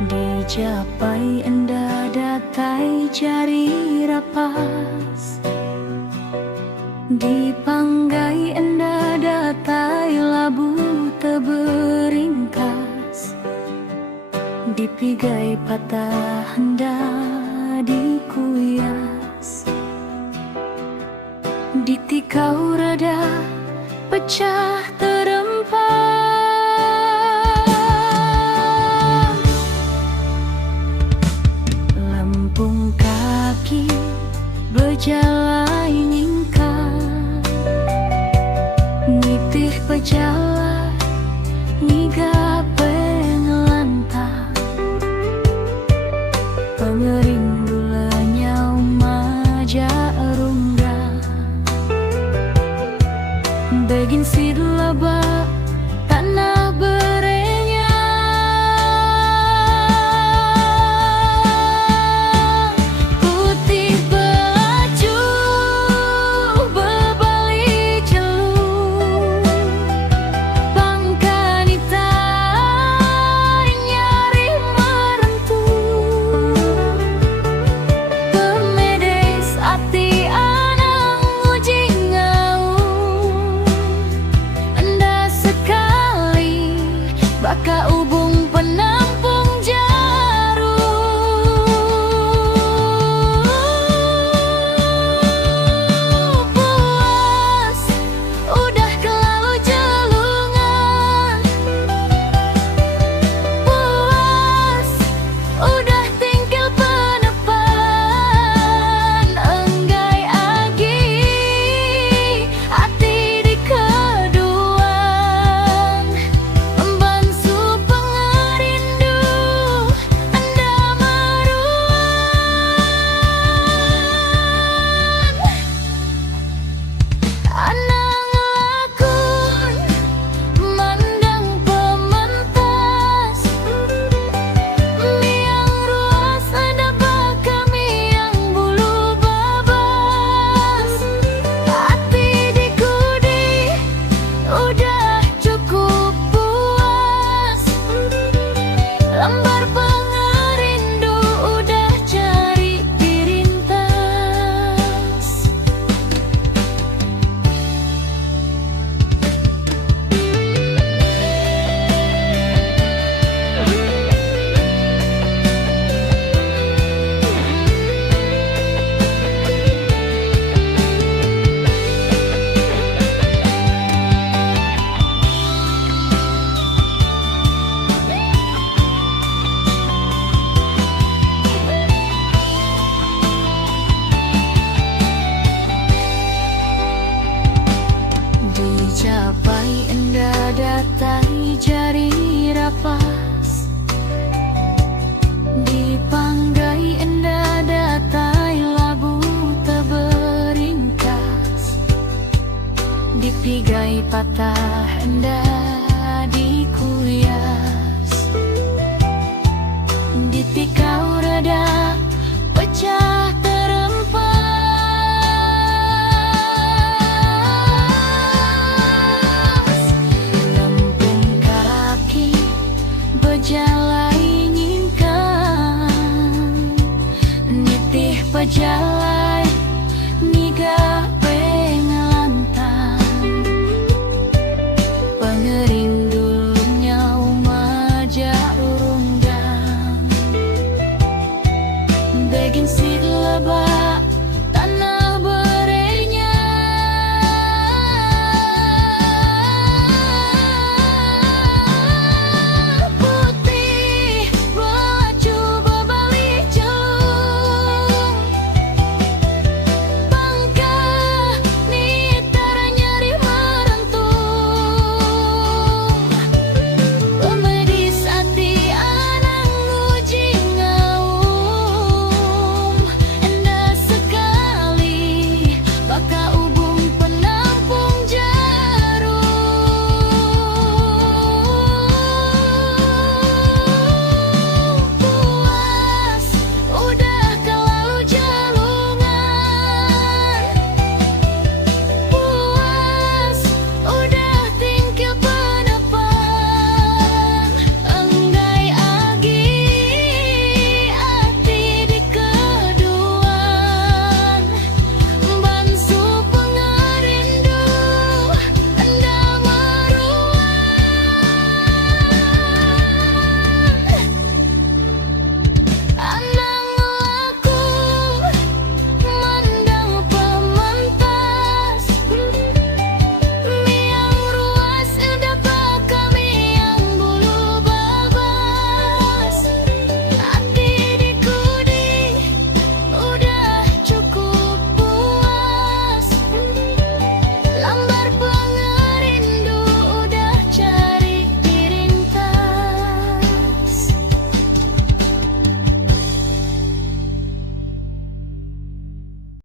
Dicapai enda datai jari rapas, dipanggai enda datai labu teberingkas, dipigai patah enda dikuyas, ditikau reda pecah terempat. Lempung kaki bejalai nyingkar, nitih pejalan nyiga pengelantang, pengerindu lenyau maja rungga, begin sid leba tanah berenya, putih baju berbalik celup, pangkanita nyari merentuh, pemedes ati anang uji ngaung, enda sekali baka ubung penampung jarum. Puas udah kelalu jelungan, puas udah tinggal penepan, enggai agi hati di keduan, embansu pengerindu anda meruan. Anang lakun mandang pementas, miang ruas ada baka miang bulu babas, hati dikudi udah cukup puas, lembar pengerindu udah cari dirintas. Dicapai enda datai jari rapas, dipanggai enda datai labu teberingkas, dipigai patah enda dikuyas, ditikau reda pecah terempat. Lempung kaki bejalai nyingkang, nitih pejalai niga pengelantang, pengerindu nyau maja rurunggang, begin sid leba